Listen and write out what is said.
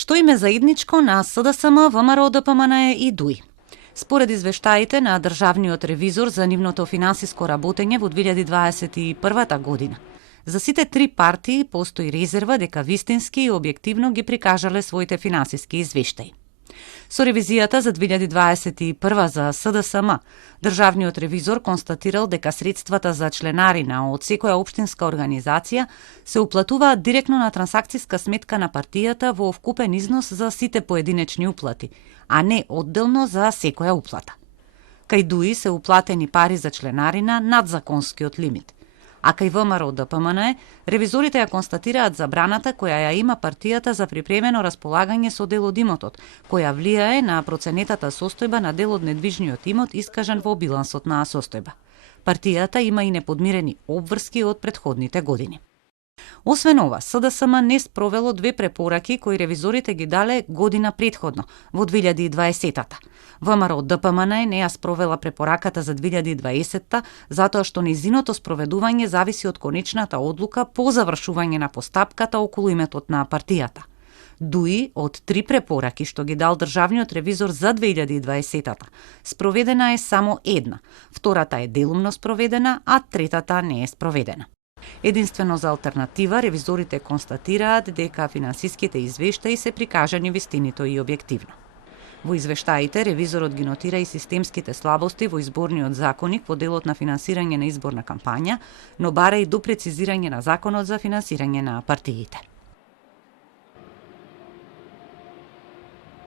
Што им е заедничко на СДСМ, ВМРО, ДПМН и ДУИ? Според извештаите на државниот ревизор за нивното финансиско работење во 2021 година, за сите три партии постои резерва дека вистински и објективно ги прикажале своите финансиски извештаи. Со ревизијата за 2021 за СДСМ, државниот ревизор констатирал дека средствата за членарина од секоја општинска организација се уплатуваат директно на трансакциска сметка на партијата во вкупен износ за сите поединечни уплати, а не одделно за секоја уплата. Кај ДУИ се уплатени пари за членарина над законскиот лимит, а кај ВМРО ДПМН ревизорите ја констатираат забраната која ја има партијата за припремено располагање со дел од имотот, која влијае на проценетата состојба на дел од недвижниот имот искажан во билансот на состојба. Партијата има и неподмирени обврски од претходните години. Освен ова, СДСМ не спровело две препораки кои ревизорите ги дале година претходно, во 2020-та. ВМРО ДПМН не ја спровела препораката за 2020-та, затоа што нејзиното спроведување зависи од конечната одлука по завршување на постапката околу иметот на партијата. ДУИ од три препораки што ги дал државниот ревизор за 2020-та, спроведена е само една, втората е делумно спроведена, а третата не е спроведена. Единствено за алтернатива, ревизорите констатираат дека финансиските извештаи се прикажани вистинито и објективно. Во извештаите, ревизорот ги нотира и системските слабости во изборниот законник во делот на финансирање на изборна кампања, но бара и до прецизирање на законот за финансирање на партиите.